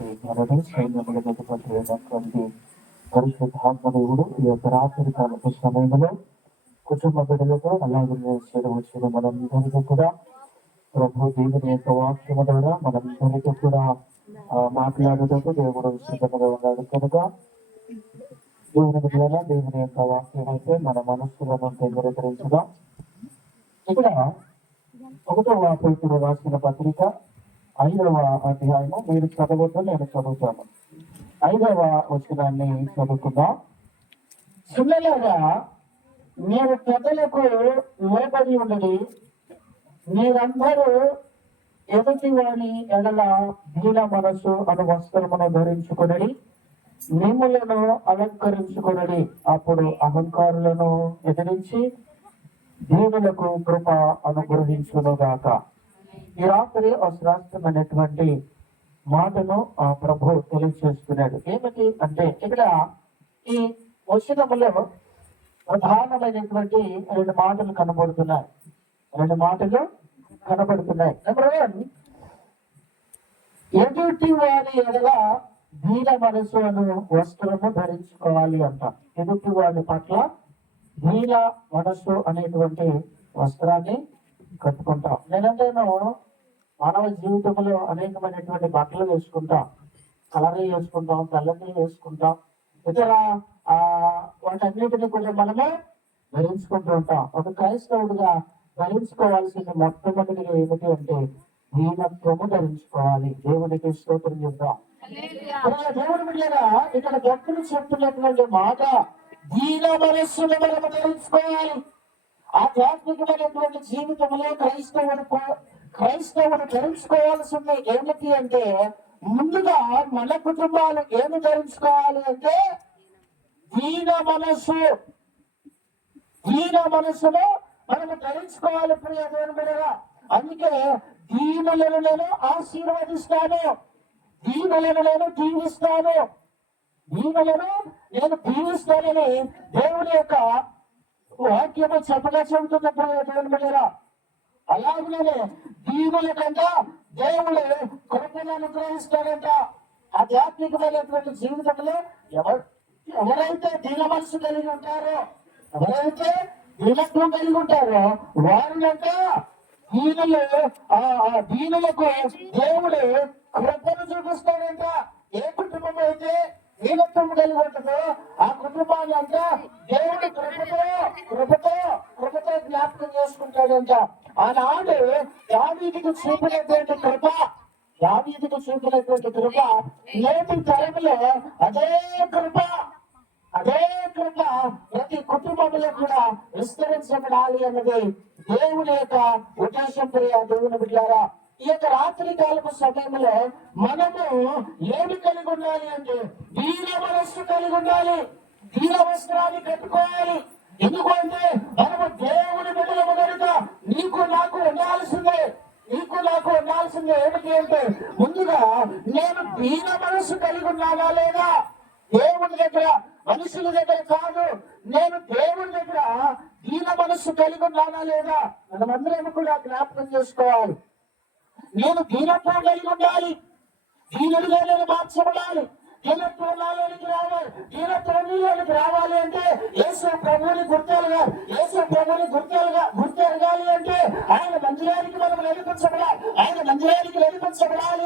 మనడు సైన్యములటువంటి పరిశుద్ధాత్మ దేవుడు ఈ యొక్క రాత్రి కాలపు సమయంలో కుటుంబ బిడ్డలతో అలాగే వచ్చిన మనందరికీ కూడా ప్రభు దేవుని యొక్క వాక్యము ద్వారా మనందరికీ కూడా మాట్లాడేటప్పుడు దేవుడు సిద్ధంగా ఉన్నాడు కనుక దేవుని బిడ్డల దేవుని యొక్క వాక్యం అయితే మన మనస్సులను కేంద్రీకరించగా ఇక్కడ 1వ పేతురు రాసిన పత్రిక 5వ అధ్యాయము మీరు చదవద్దు, నేను చదువుతాను. 5వ వచనాన్ని చదువుకుందాం. చిన్నలాగా మీరు పెద్దలకు లోబడి ఉండడి, మీరందరూ ఎదుటి వాని ఎడల దీన మనసు అను వస్త్రమును ధరించుకునడి, మిమ్ములను అలంకరించుకునడి. అప్పుడు అహంకారులను ఎదిరించి దీనులకు కృప అనుగ్రహించునుగాక. ఈ రాత్రి శ్రేష్టమైనటువంటి మాటను ప్రభు తెలియజేస్తున్నాడు. ఏమిటి అంటే ఇక్కడ ఈ వచనములో ప్రధానమైనటువంటి 2 మాటలు కనబడుతున్నాయి. 2 మాటలు కనబడుతున్నాయి. నెంబర్ 1, ఎదుటి వారి ఎడల దీన మనసు అను వస్త్రము ధరించుకోవాలి అంట. ఎదుటి వారి పట్ల దీన మనస్సు అనేటువంటి వస్త్రాన్ని కట్టుకుంటాం. నేనంటేను మానవ జీవితంలో అనేకమైనటువంటి బట్టలు వేసుకుంటాం, కలర్ వేసుకుంటాం, తెల్లటి వేసుకుంటాం, ఇతర వాటన్నిటిని కూడా మనమే ధరించుకుంటూ ఉంటాం. ఒక క్రైస్తవుడిగా ధరించుకోవాల్సిన మొట్టమొదటిగా ఏమిటి అంటే దీనత్వము ధరించుకోవాలి. దేవునికి స్తోత్రం చెప్తాం. దేవుడి బిడ్డగా ఇక్కడ భక్తులు చెప్తున్నటువంటి మాట దీన మనస్సును మనము ధరించుకోవాలి. ఆధ్యాత్మికమైనటువంటి జీవితంలో క్రైస్తవుడు ధరించుకోవాల్సింది ఏమిటి అంటే ముందుగా మన కుటుంబాలు ఏమి ధరించుకోవాలి అంటే దీన మనస్సును మనము ధరించుకోవాలి. ప్రియ దేవుని బిడ్డగా, అందుకే దీనులను నేను ఆశీర్వదిస్తాను, దీనులను నేను దీవిస్తాను, దీనులను నేను దీవిస్తానని దేవుని యొక్క వాక్యము చెప్పగా చెబుతున్నప్పుడు అలాగనే దీవుల కంట దేవుడు కృపను అనుగ్రహిస్తాడంట. ఆధ్యాత్మికమైనటువంటి జీవితంలో ఎవరైతే దీన మనసు కలిగి ఉంటారో, ఎవరైతే దీనత్వం కలిగి ఉంటారో వారినంట దీనులకు దేవుడు కృపను చూపిస్తాడంట. ఏ కుటుంబం అయితే దీనత్వం కలిగి ఉంటుందో ఆ కుటుంబాన్ని అంతా దేవుడు కృపతో జ్ఞాపకం చేసుకుంటాడంట. ఆనాడు దావీదుకు చూపినటువంటి కృప నేటి తరంలో అదే కృప ప్రతి కుటుంబంలో కూడా విస్తరించబడాలి అన్నది దేవుని యొక్క ఉద్దేశం. ప్రియ దేవుని బిడ్డలారా, ఈ యొక్క రాత్రి కాలపు సమయంలో మనము ఏమి కలిగి ఉండాలి అంటే దీన మనస్సు కలిగి ఉండాలి, దీన వస్త్రాన్ని కట్టుకోవాలి. ఎందుకంటే మనము దేవుని బిడ్డలము కనుక నీకు నాకు ఉండాల్సిందే ఏమిటి అంటే ముందుగా నేను దీన మనస్సు కలిగి ఉన్నానా లేదా? దేవుని దగ్గర, మనుషుల దగ్గర కాదు, నేను దేవుని దగ్గర దీన మనస్సు కలిగి ఉన్నానా లేదా? మనమందరం కూడా జ్ఞాపకం చేసుకోవాలి. నేను దీనత్వం కలిగి ఉండాలి, దీనుడిగా నేను మార్చబడాలి, దీనత్వంలోనికి రావాలి అంటే యేసు ప్రభువుని గుర్తెరగాలి అంటే ఆయన మందిరానికి మనం నడిపించబడాలి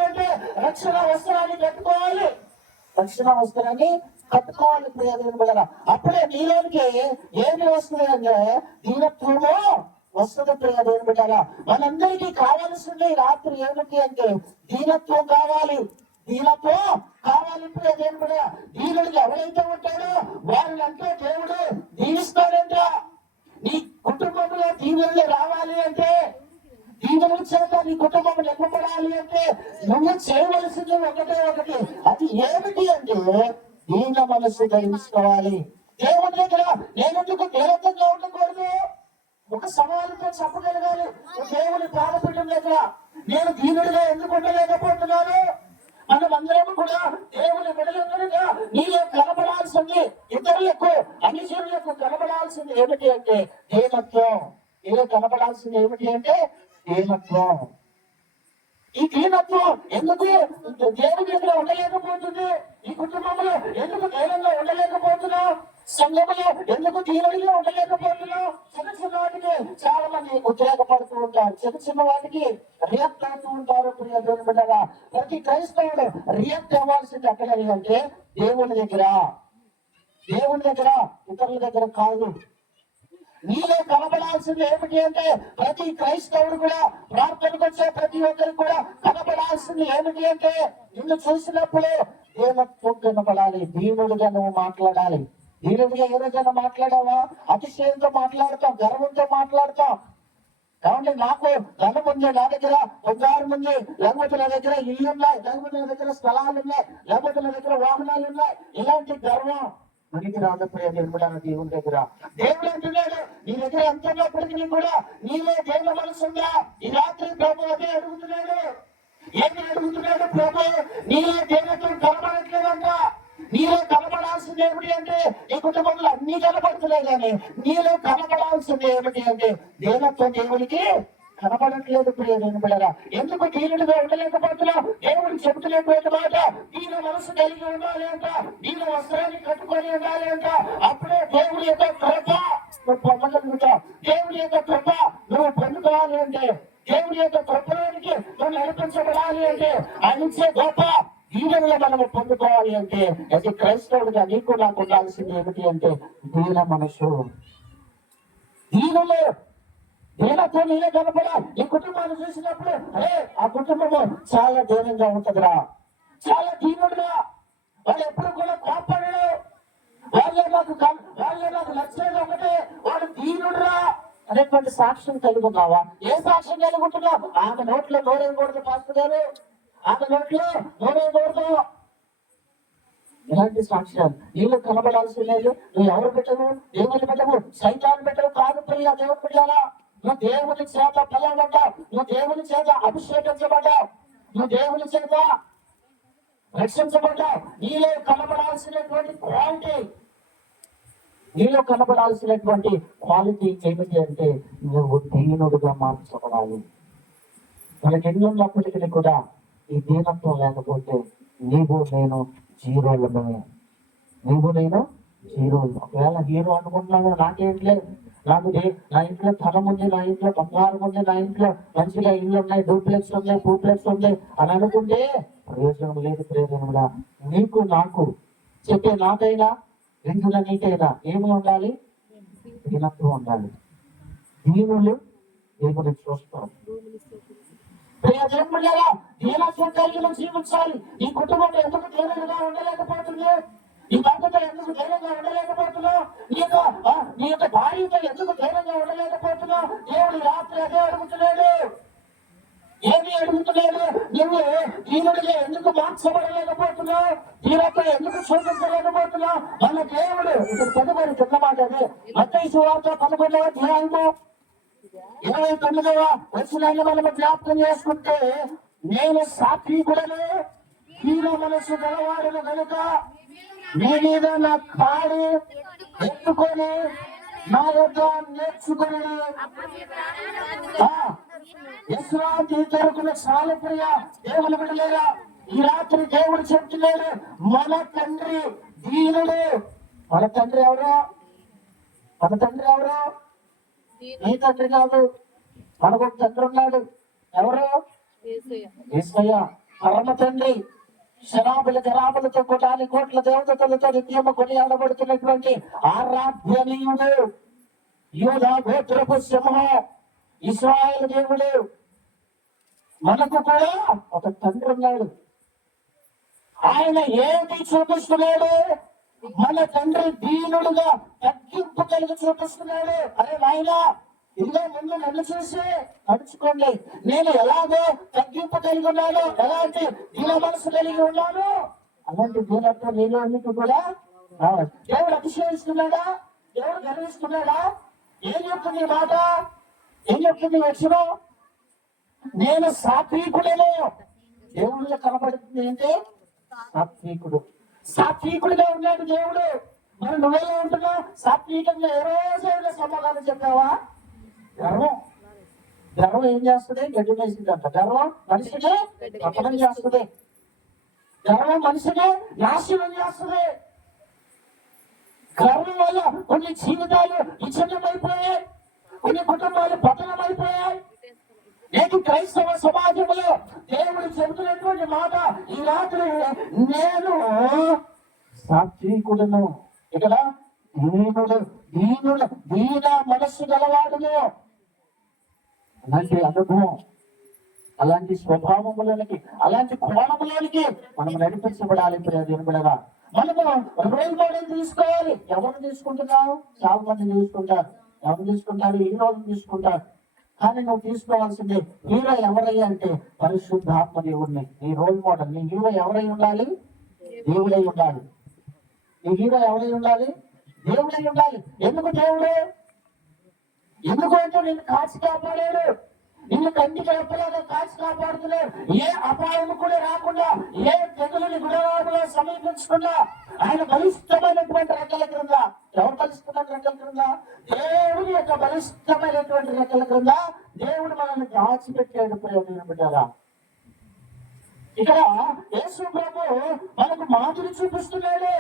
అంటే రక్షణ వస్త్రాన్ని కట్టుకోవాలి. ప్రియమైన బిడ్డల, అప్పుడే నీలోనికి ఏమి వస్తుంది అంటే దీనత్వము వస్తుంది. ప్రియమైన బిడ్డల, మనందరికీ కావాల్సింది రాత్రి ఏమిటి అంటే దీనత్వం కావాలి. ప్రియమైన బిడ్డ, దీనుడికి ఎవరైతే ఉంటాడో వాళ్ళంటే దేవుడు దీవిస్తాడంట. నీ కుటుంబంలో దీవులు రావాలి అంటే, దీవుల చేత నీ కుటుంబం నింపబడాలి అంటే నువ్వు చేయవలసింది ఒకటి. అది ఏమిటి అంటే దీన మనస్సు ధరించుకోవాలి. దేవుడి దగ్గర నేనెందుకు దీనంగా ఉండకూడదు? ఒక సవాలుతో చెప్పగలగాలి. దేవుని పాదపీఠం దగ్గర నేను దీనుడిగా ఎందుకు ఉండలేకపోతున్నాను? మనమందరం కూడా దేవుని బిడ్డలుగా నీలో కనబడాల్సింది, ఇతరులకు అనుచరులకు కనబడాల్సింది ఏమిటి అంటే దీనత్వం. నీలో కనబడాల్సింది ఏమిటి అంటే దీనత్వం. ఈ దీనత్వం ఎందుకు దేవుని దగ్గర ఉండలేకపోతుంది? ఈ కుటుంబంలో ఎందుకు ధైర్యంగా ఉండలేకపోతున్నావు? సంఘంలో ఎందుకు దీనుడిగా ఉండలేకపోతున్నావు? చిన్న చిన్న వాటికి చాలా మంది ఉద్రేకపడుతూ ఉంటారు, చిన్న చిన్న వాటికి రియాక్ట్ అవుతూ ఉంటారు. ప్రియ దేవుని బిడ్డగా, ప్రతి క్రైస్తవుడు రియాక్ట్ అవ్వాల్సింది ఎక్కడ అంటే దేవుని దగ్గర, దేవుని దగ్గర, ఇతరుల దగ్గర కాదు. నీలో కనబడాల్సింది ఏమిటి అంటే ప్రతి క్రైస్తవుడు కూడా, ప్రార్థనకు వచ్చే ప్రతి ఒక్కరికి కూడా కనబడాల్సింది ఏమిటి అంటే నిన్ను చూసినప్పుడు దీనత్వం కనబడాలి, దీనుడిగా నువ్వు మాట్లాడాలి. దీనుడిగా ఏ రోజైనా మాట్లాడావా? అతిశయంతో మాట్లాడతాం, గర్వంతో మాట్లాడతాం. కాబట్టి నాకు ధనం ఉంది, నా దగ్గర బంగారం ఉంది, లేకపోతే నా దగ్గర ఇల్లు ఉన్నాయి, లేకపోతే నా దగ్గర స్థలాలు ఉన్నాయి, లేకపోతే నా దగ్గర వాహనాలు ఉన్నాయి, ఇలాంటి గర్వం మనకి రాదు. ప్రియ దేవుని దగ్గర దేవుడు అంటున్నాడు, నీ దగ్గర ఎంత ఉన్నప్పటికీ కూడా నీలో దేవుని మనసు ఉందా? ఈ రాత్రి ప్రభు అదే అడుగుతున్నాడు. ఏమి అడుగుతున్నాడు ప్రభు? నీలో దేవుడితో కనబడట్లేదంట. నీలో కనబడాల్సింది ఏమిటి అంటే ఈ కుటుంబంలో అన్ని కనబడుతున్నాయి, కానీ నీలో కనబడాల్సింది ఏమిటి అంటే దేవత్వం దేవుడికి కనబడట్లేదు. ప్రియ దేవుని బిడ్డలారా, ఎందుకు దీనుడిగా ఉండలేకపోతున్నావు? దేవుడు చెబుతున్నటువంటి మాట, దీన మనసు కలిగి ఉండాలి అంట, దీన వస్త్రాన్ని కట్టుకొని ఉండాలి అంట. అప్పుడే దేవుడి యొక్క కృప నువ్వు పొందగలుగుతావు. దేవుడి యొక్క కృప నువ్వు పొందుకోవాలి అంటే, దేవుడి యొక్క కృపలోనికి నువ్వు నడిపించబడాలి అంటే, ఆయన ఇచ్చే గొప్ప దీవెనలు మనము పొందుకోవాలి అంటే, అది క్రైస్తవుడిగా నీకు నాకు ఉండాల్సింది ఏమిటి అంటే దీన మనసు. దీనులు దీనతో నేనే కనపడాలి. ఈ కుటుంబాన్ని చూసినప్పుడు అరే ఆ కుటుంబము చాలా దీనంగా ఉంటదిరా, చాలా దీనుడురా, వాళ్ళు ఎప్పుడు కూడా కోపడడు, వాళ్ళే నాకు నచ్చేది ఒకటే, వాడు దీనుడురా అనేటువంటి సాక్ష్యం కలిగి ఉన్నావా? ఏ సాక్ష్యం కలిగి ఉంటున్నావు? ఆమె నోట్లో నోరేయకూడదు పాస్టర్ గారు, ఆమె నోట్లో నోరేయకూడదు. ఇలాంటి సాక్ష్యాలు నీళ్ళు కనబడాల్సి లేదు. నువ్వు ఎవరు పెట్టవు? దేవుని పెట్టవు, సైతాన్ని పెట్టవు కాదు. ప్రియ దేవుని పెట్టాలా? నువ్వు దేవుని చేత పిలవబడ్డావు, నువ్వు దేవుని చేత అభిషేకించబడ్డావు, నువ్వు దేవుని చేత రక్షించబడ్డావు. నీలో కనబడాల్సినటువంటి క్వాలిటీ, నీలో కనబడాల్సినటువంటి క్వాలిటీ ఏమిటి అంటే నువ్వు దీనుడుగా మార్చబడాలి. మనకి ఎన్ని ఉన్నప్పటికీ కూడా ఈ దీనత్వం లేకపోతే నీవు నేను జీరోలమే, నీవు నేను జీరోలు. ఒకవేళ హీరో అనుకుంటున్నావు, నాకేంట్లేదు, నాకు నా ఇంట్లో ధనం ఉంది, నా ఇంట్లో బంగారం ఉంది, నా ఇంట్లో మంచిగా ఇల్లు ఉన్నాయి, డూప్లెక్స్ ఉన్నాయి, పూప్లెక్స్ ఉన్నాయి అని అనుకుంటే ప్రయోజనం లేదు. ప్రయోజనంగా నీకు నాకు చెప్పే నాకైనా రింగుల నీకైనా ఏమి ఉండాలి? దీనత్వం ఉండాలి. దీనులు దేవుని చూస్తారు. దీనత్వం కలిగి నువ్వు జీవించాలి. ఈ కుటుంబంలో ఎందుకు దీనంగా ఉండలేకపోతుంది? ఈ భర్తతో ఎందుకు ధైర్యంగా ఉండలేకపోతున్నావు? నీ యొక్క భార్యతో ఎందుకు ధైర్యంగా ఉండలేకపోతున్నావు? దేవుడు రాత్రి అదే అడుగుతున్నాడు. ఏమి అడుగుతున్నాడు? నువ్వు దీనుడిగా ఎందుకు మార్చబడలేకపోతున్నావు? దీనత్వం ఎందుకు చూపించలేకపోతున్నావు? మన దేవుడు ఇక్కడ తదుపరి చిన్న మాట అది మత్తయి సువార్త 11వ అధ్యాయము 29వ వచనాన్ని మనము జ్ఞాపకం చేసుకుంటే, నేను సాత్వికుడను, దీన మనసు గలవాడను కనుక నీ మీద నా కాడి ఎత్తుకొని నా యొక్క నేర్చుకుని విశ్రాంతి దొరుకున్న చాలు. ప్రియ దేవుని బిడ్డలారా, ఈ రాత్రి దేవుడు చెప్తున్నాడు, మన తండ్రి దీనుడు. మన తండ్రి ఎవరు? మన తండ్రి ఎవరు? నీ తండ్రి కాదు, మనకు తండ్రి ఉన్నాడు. ఎవరు? యేసయ్య పరమ తండ్రి. శరాబుల జరాబులతో కొటాలి కోట్ల దేవతలతో నిత్యము కొనియాడబడుతున్నటువంటి ఆరాధ్యనీయుడు, యూదా గోత్రపు సింహం, ఇశ్రాయేలు దేవుడు. మనకు కూడా ఒక తండ్రి ఉన్నాడు. ఆయన ఏమి చూపిస్తున్నాడు? మన తండ్రి దీనుడుగా తగ్గింపు కలిగి చూపిస్తున్నాడు. అరే నాయనా, ఇదిగో ముందు నన్ను చూసి నడుచుకోండి, నేను ఎలాగో తగ్గింపు కలిగి ఉన్నాను, ఎలాంటి దీన మనసు కలిగి ఉన్నాను, అలాంటి దీనత్వం నేను అన్నిటి కూడా రావాలి. దేవుడు అతిశయిస్తున్నాడా? దేవుడు గర్విస్తున్నాడా? ఏం చెప్తుంది మాట? ఏం చెప్తుంది వచ్చిన? నేను సాత్వికుడేమో. దేవుడిలో కనబడుతుంది ఏంటి? సాత్వికుడు. సాత్వికుడిగా ఉన్నాడు దేవుడు. మరి నువ్వెలా ఉంటున్నావు? సాత్వికంగా ఏ రోజైనా సమాధానం చెప్పావా? గర్వం. గర్వం ఏం చేస్తుంది? గడ్డి వేసిందంట. గర్వం మనిషిని పతనం చేస్తుంది. గర్వం మనిషిని నాశనం చేస్తుంది. గర్వం వల్ల కొన్ని జీవితాలు విచ్ఛిన్నమైపోయాయి, కొన్ని కుటుంబాలు పతనమైపోయాయి. నేటి క్రైస్తవ సమాజంలో దేవుడు చెబుతున్నటువంటి మాట ఈ రాత్రి, నేను సాత్వికుడును, ఇక్కడ దీన మనస్సు గలవాడును. అలాంటి అనుభవం, అలాంటి స్వభావములకి, అలాంటి కోణములోనికి మనం నడిపించబడాలి. వినబడగా మనము రోల్ మోడల్ తీసుకోవాలి. ఎవరు తీసుకుంటున్నావు? చాలా మంది తీసుకుంటారు. ఎవరు తీసుకుంటారు? ఈ రోజు తీసుకుంటారు. కానీ నువ్వు తీసుకోవాల్సిందే హీరో ఎవరయ్యా అంటే పరిశుద్ధాత్మ దేవుడిని. నీ రోల్ మోడల్, నీ హీరో ఎవరై ఉండాలి? దేవుడై ఉండాలి. నీ హీరో ఎవరై ఉండాలి? దేవుడై ఉండాలి. ఎందుకు దేవుడు? ఎందుకు అంటే నిన్ను కాచి కాపాడాడు. నిన్ను కంటికి రెప్పలాగా కాచి కాపాడుతున్నాడు. ఏ అపాయం కూడా రాకుండా, ఏ తెగులని గుడవాడులో సమీపించకుండా ఆయన బలిష్టమైనటువంటి రెక్కల క్రింద, ఎవరు బలిష్టమైన రెక్కల క్రింద? దేవుడి యొక్క బలిష్టమైనటువంటి రెక్కల క్రింద దేవుడు మనల్ని దాచిపెట్టాడు. ప్రయోజనం పెట్టారా? ఇక్కడ యేసు ప్రభు మనకు మాదిరి చూపిస్తున్నాడు.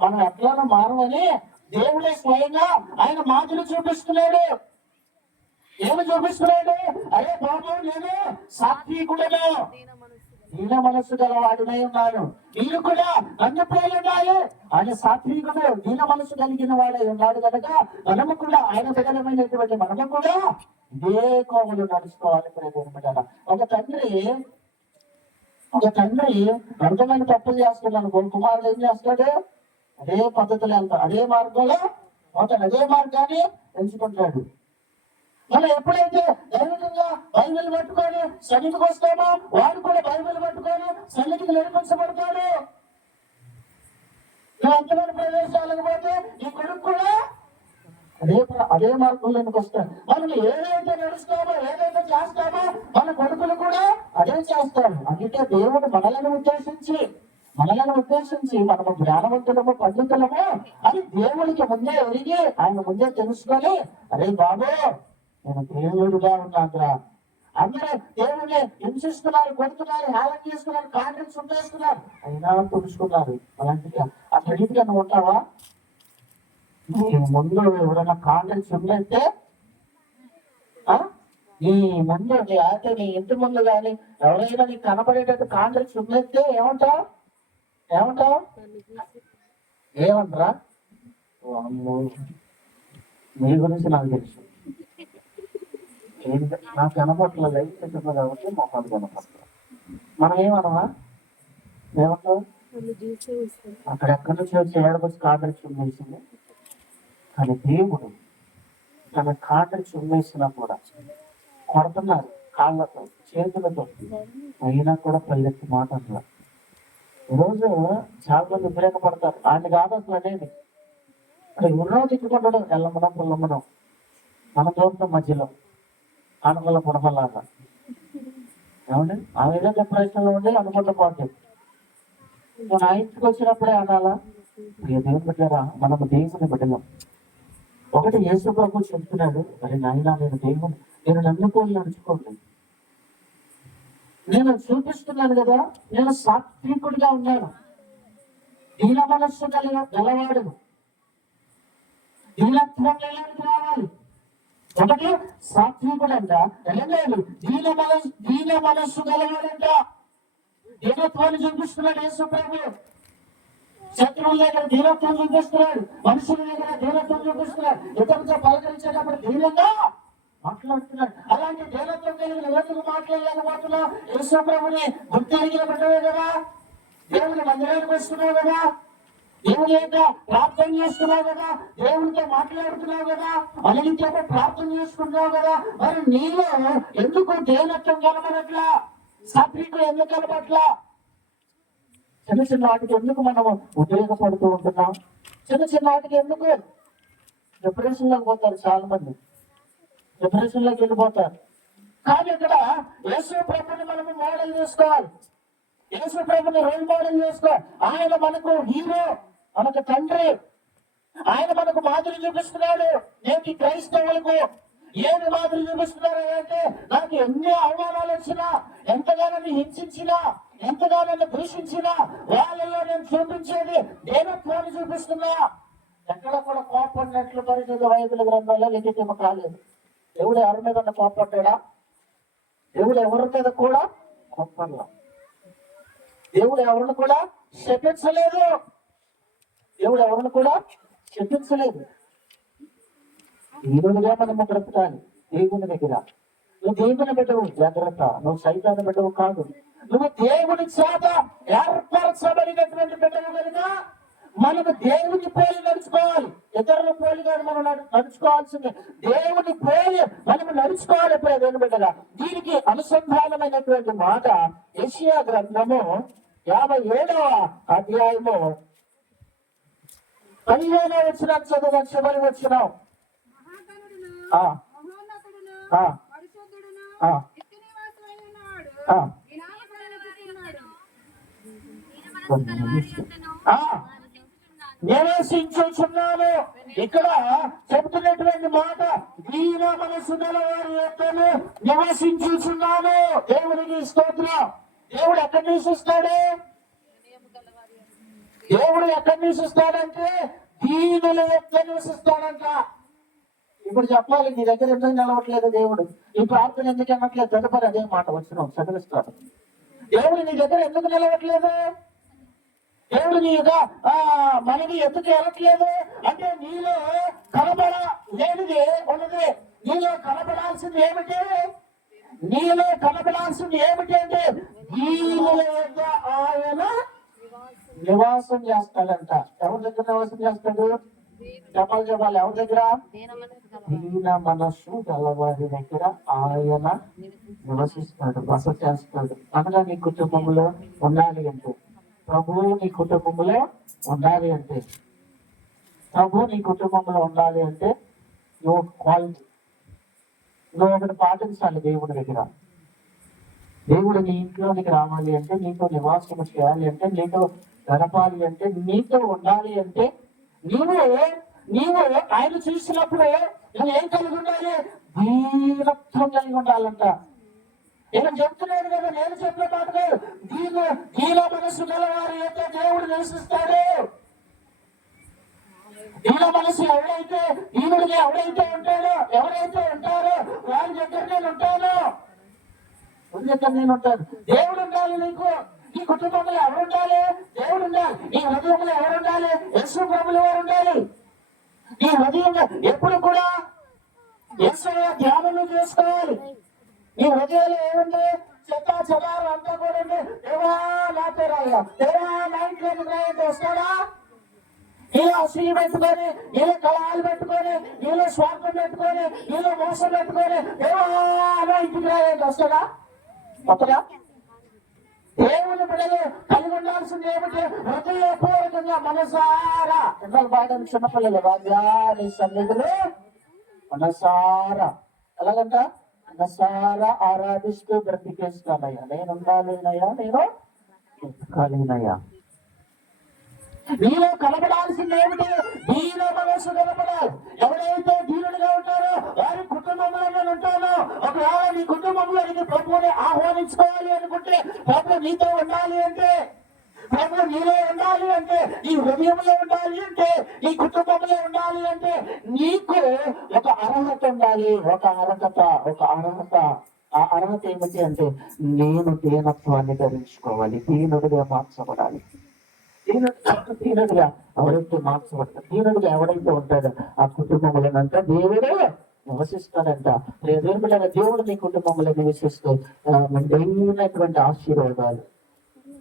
మనం ఎట్లా మారమని దేవుడే స్వయంగా ఆయన మాదిరి చూపిస్తున్నాడు. ఏమి చూపిస్తున్నాడు? అరే బాబు, నేను సాత్వికుడను, దీన మనస్సు గలవాడినై ఉన్నాను. మీరు కూడా నన్ను పోలి ఉండాలి. ఆయన సాత్వికుడు, దీన మనస్సు కలిగిన వాడై ఉన్నాడు కనుక మనము కూడా, ఆయన బిడ్డలమైనటువంటి మనము కూడా ఇదే కోవలు నడుచుకోవాలి. ఒక తండ్రి అర్థమైన తప్పులు చేస్తున్నాడు. కుమారుడు ఏం చేస్తాడు? అదే పద్ధతిలో వెళ్తాడు, అదే మార్గంలో పోతాడు, అదే మార్గాన్ని ఎంచుకుంటాడు. మనం ఎప్పుడైతే ధైర్యంగా బైబిల్ పట్టుకొని సన్నిధికి వస్తామో వాడు కూడా బైబిల్ పట్టుకొని సన్నిధికి నడిపించబడతాడు. నువ్వు ఎంతమంది ప్రదేశాలకు పోతే నీ కొడుకు కూడా అదే మార్గంలోకి వస్తాడు. మనం ఏదైతే నడుస్తామో, ఏదైతే చేస్తామో మన కొడుకులు కూడా అదే చేస్తాడు. అందుకే దేవుడు మనలను ఉద్దేశించి మనము జ్ఞానవంతులము, పండితులము అని దేవుడికి ముందే ఎరిగి, ఆయన ముందే తెలుసుకొని, అరే బాబు నేను దేవుడుగా ఉన్నాను. అందరూ దేవుడిని హింసిస్తున్నారు, కొడుతున్నారు, హేళన చేస్తున్నారు, కాంట్రాక్ట్స్ ఉండేస్తున్నారు, అయినా తెలుసుకున్నారు. అలాంటి అట్లా రీతిగా నువ్వు ఉంటావా? నీ ముందు ఎవరైనా కాంట్రాక్ట్స్ ఉండేస్తే, నీ ముందు అయితే నీ ఇంటి ముందు కానీ ఎవరైనా నీకు కనపడేటట్టు కాంట్రాక్ట్స్ ఉండేస్తే ఏమంటావు? ఏమంటారా? మీ గురించి నాకు తెలుసు. నాకు కనపట్ల లైఫ్ సెటిల్ కాబట్టి మొహాలు కనపడతాం. మనం ఏమనమా? ఏమంటావు? అక్కడెక్కడి నుంచి వచ్చి ఏడకొచ్చి కాంట్రాక్ట్స్ ఉమ్మేసింది. కానీ దేవుడు తన కాంట్రాక్ట్స్ ఉమ్మేసినా కూడా కొడుతున్నారు కాళ్ళతో, చేతులతో, అయినా కూడా పల్లెత్తి మాట అట్లా. ఈరోజు చాలా మంది ఉపయోగపడతారు. ఆయన కాదు అసలు అనేది. ఎవరో తిట్టుకుంటాడు, ఎల్లమ్మడం పుల్లమ్మడం, మన దూరం మధ్యలో ఆనగల పుడమలాగా. ఏమండి? ఆ విధంగా ప్రశ్నలు ఉండి అనుకుంటూ పోతే మన ఇంటికి వచ్చినప్పుడే అనాలా? దేవుని బిడ్డరా, మనము దేవుని బిడ్డలం. ఒకటి యేసు ప్రభు చెప్తున్నాడు, మరి నాయన నేను నమ్ముకోని నడుచుకోండి. నేను చూపిస్తున్నాను కదా, నేను సాత్వికుడిగా ఉన్నాను, దీన మనస్సు గలవాడు. దీనత్వం ఎలాంటి రావాలి? ఒకటి సాత్వికుడు అంట, రెండేది దీన మనస్సు గలవాడంట. దీనత్వాన్ని చూపిస్తున్నాడు యేసు ప్రభు. శత్రువుల దగ్గర దీనత్వం చూపిస్తున్నాడు, మనుషుల దగ్గర దీనత్వం చూపిస్తున్నాడు, ఇతరులతో పలకరించేటప్పుడు దీనంగా మాట్లాడుతున్నాడు. అలాంటి దీనత్వం కలిగిన వ్యక్తులు మాట్లాడలేకపోతున్నావు. యేసు ప్రభుని గుర్తెరిగిన బిడ్డవే కదా, దేవుని మందిరానికి వస్తున్నావు కదా, దేవుని యొక్క ప్రార్థన చేస్తున్నావు కదా, దేవునితో మాట్లాడుతున్నావు కదా, అన్నింటితో ప్రార్థన చేసుకుంటున్నావు కదా, మరి నీలో ఎందుకు దేవత్వం కనబడట్లా? సాత్వికులు ఎందుకు కనబడట్లా? చిన్న చిన్న వాటికి ఎందుకు మనము ఉపయోగపడుతూ ఉంటున్నాం? చిన్న చిన్న వాటికి ఎందుకు డిప్రెషన్ లోకి పోతారు? చాలా మంది డిప్రెషన్ లోకి వెళ్ళిపోతారు. కానీ ఇక్కడ యేసు ప్రభుని మనము మోడల్ చేసుకోవాలి, యేసు ప్రభుని రోల్ మోడల్ చేసుకోవాలి. ఆయన మనకు హీరో, మనకు తండ్రి, ఆయన మనకు మాదిరి చూపిస్తున్నాడు. నేటి క్రైస్తవులకు ఏమి మాదిరి చూపిస్తున్నారు అంటే నాకు ఎన్ని అవమానాలు వచ్చినా, ఎంతగానో హింసించినా, ఎంతగానో దూషించినా వాళ్ళలో నేను చూపించేది దేవత్వాన్ని చూపిస్తున్నా. ఎక్కడ కూడా కోపడినట్లు పరిస్థితి బైబిల్ గ్రంథాల్లో లిఖితం కాలేదు. దేవుడు ఎవరి మీద కోపడ్డా? దేవుడు ఎవరి మీద కూడా కోపడలా. దేవుడు ఎవరిని కూడా శపించలేదు. దేవుడు ఎవరిని కూడా శపించలేదు. ఈరోజుగా మనము బ్రతకాలి దేవుని దగ్గర. నువ్వు దేవుని బిడ్డవు, జాగ్రత్త. నువ్వు సైతాన్ని బిడ్డవు కాదు. నువ్వు దేవుని చేత ఏర్పరచబడినటువంటి బిడ్డవు కనుక మనకు దేవుని పోలి నడుచుకోవాలి. ఇతరుల పోలి కాదు మనం నడుచుకోవాల్సిందే. దేవుని పోలి మనము నడుచుకోవాలి దేవుని బిడ్డగా. దీనికి అనుసంధానమైనటువంటి మాట యెషయా గ్రంథము 57వ అధ్యాయము 15వ వచనం చదువు. చివరి వచనం. నివసించుచున్నాను. ఇక్కడ చెబుతున్నటువంటి మాట దీన మనసు గలవారి యొక్కను నివసించుచున్నాను. దేవుడికి స్తోత్రం. దేవుడు ఎక్కడి నివసిస్తాడు? దేవుడు ఎక్కడి నివసిస్తాడంటే దీనుల యొక్క నివసిస్తాడంట. ఇప్పుడు చెప్పాలి, నీ దగ్గర ఎందుకు నిలవట్లేదు దేవుడు? ఈ ప్రార్థన ఎందుకు అనట్లేదు? తదుపరి అదే మాట వచ్చిన చదివిస్తాడు. దేవుడు నీ దగ్గర ఎందుకు నిలవట్లేదు? దేవుడు నీ మనకి ఎందుకు వెళ్ళట్లేదు అంటే నీలో కనబడ లేనిది ఉన్నది. నీలో కనబడాల్సింది ఏమిటి? నీలో కనబడాల్సింది ఏమిటి అంటే దీనుల యొక్క ఆయన నివాసం చేస్తాడంట. ఎవరి దగ్గర నివాసం చేస్తాడు? చెప్పాలి. ఎవరి దగ్గర? దీన మనస్సు గలవారి దగ్గర ఆయన నివసిస్తాడు, బస చేస్తాడు. అనగా నీ కుటుంబంలో ఉండాలి అంటే, ప్రభువు నీ కుటుంబంలో ఉండాలి అంటే, ప్రభు నీ కుటుంబంలో ఉండాలి అంటే నువ్వు క్వాలిటీ, నువ్వు ఒకటి పాటించాలి దేవుడి దగ్గర. దేవుడు నీ ఇంట్లోనికి రావాలి అంటే, నీతో నివాసం చేయాలి అంటే, నీతో గడపాలి అంటే, నీతో ఉండాలి అంటే నీవు ఆయన చూసినప్పుడు నువ్వు ఏం కలిగి ఉండాలి? దీనత్వం కలిగి ఉండాలంట. నేను చెప్తున్నాను కదా, నేను చెప్పిన మాట కాదు. దీన మనసు గలవారి యొక్క దేవుడు నివసిస్తాడు. దీన మనసు దీనుడిగా ఎవరైతే ఉంటారో వారి దగ్గర నేను ఉంటాను. దేవుడు ఉండాలి నీకు. నీ కుటుంబంలో ఎవరు ఉండాలి? దేవుడు ఉండాలి. నీ హృదయంలో ఎవరు ఉండాలి? యేసు ప్రభువుల వారు ఉండాలి. నీ హృదయంలో ఎప్పుడు కూడా యేసయ్య ధ్యానం చేసుకోవాలి. నీ హృదయంలో ఏముంది? చెత్త చెదారు అంతా కూడా ఉంది. దేవా నా పేరాయ్యా, దేవా నా ఇంట్లోకి రాయండి వస్తాడా? నీలో అసలు పెట్టుకొని, నీలో కళాలు పెట్టుకొని, నీలో స్వార్థం పెట్టుకొని, నీలో మోసం పెట్టుకొని దేవా నా ఇంటికి రాయండి వస్తాడా? వస్తాడా? దేవుని బిడ్డలు కలిగి ఉండాల్సింది ఏమిటి? హృదయపూర్వకంగా మనసారా. ఎంతో బాగా చిన్నపిల్లలు రాజ్యాన్ని సన్నిధిలో మనసారా ఎలాగంట? మనసారా ఆరాధిస్తూ బ్రతికేస్తానయ్యా. నేను ఉండాలినయ్యా, నేను ఎత్తుకాలినయ్యా. నీలో కనబడాల్సింది ఏమిటి? దీన మనసు కనబడాలి. ఎవరైతే దీనుడిగా ఉంటారో వారి కుటుంబంలో నేను ఉంటాను. ఒకవేళ నీ కుటుంబంలో నీకు ప్రభువుని ఆహ్వానించుకోవాలి అనుకుంటే, ప్రభు నీతో ఉండాలి అంటే, ప్రభు నీలో ఉండాలి అంటే, నీ హృదయంలో ఉండాలి అంటే, నీ కుటుంబంలో ఉండాలి అంటే నీకు ఒక అర్హత ఉండాలి. ఒక అర్హత. ఆ అర్హత ఏమిటి అంటే నేను దీనత్వాన్ని ధరించుకోవాలి. దీనుడిగా మార్చబడాలి. దీనుడిగా ఎవరైతే మార్చబడతాడు, దీనుడిగా ఎవరైతే ఉంటాడో ఆ కుటుంబంలోనంతా దేవుడే నివసిస్తాడంట. దేవుడు నీ కుటుంబంలో నివసిస్తూ మెండైనటువంటి ఆశీర్వాదాలు.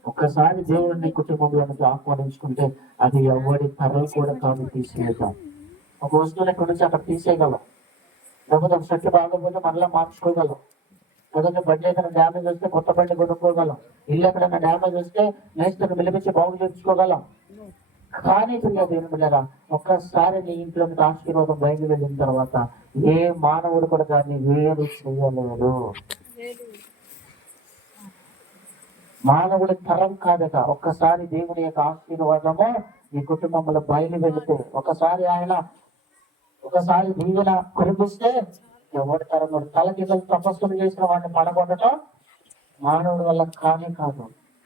ఒక్కసారి దేవుడు నీ కుటుంబంలోనికి ఆహ్వానించుకుంటే అది ఎవరి తరం కూడా కాదు తీసేయగలం. ఒక వస్తువుని ఎక్కడి నుంచి అక్కడ తీసేయగలం. లేకపోతే ఒక షర్ట్ బాగోకపోతే మరలా మార్చుకోగలం. లేకపోతే బండి ఏదైనా డ్యామేజ్ వస్తే కొత్త బండి కొనుక్కోగలం. ఇల్లు ఎక్కడైనా డ్యామేజ్ వస్తే నెక్స్ట్ పిలిపించి బాగు చేయించుకోగలం. కానీ దేవుడా, ఒక్కసారి నీ ఇంట్లోకి ఆశీర్వాదం బయలు వెళ్ళిన తర్వాత ఏ మానవుడు కూడా దాన్ని వేరు చేయలేడు. మానవుడి తరం కాదట. ఒక్కసారి దేవుని యొక్క ఆశీర్వాదము నీ కుటుంబంలో బయలు వెళితే, ఒకసారి దీవెన కురిపిస్తే ఎవరి తరముడు తల కిందలు తపస్సులు చేసిన వాడిని పడగొట్టడం మానవుడి వల్ల కానే కాదు.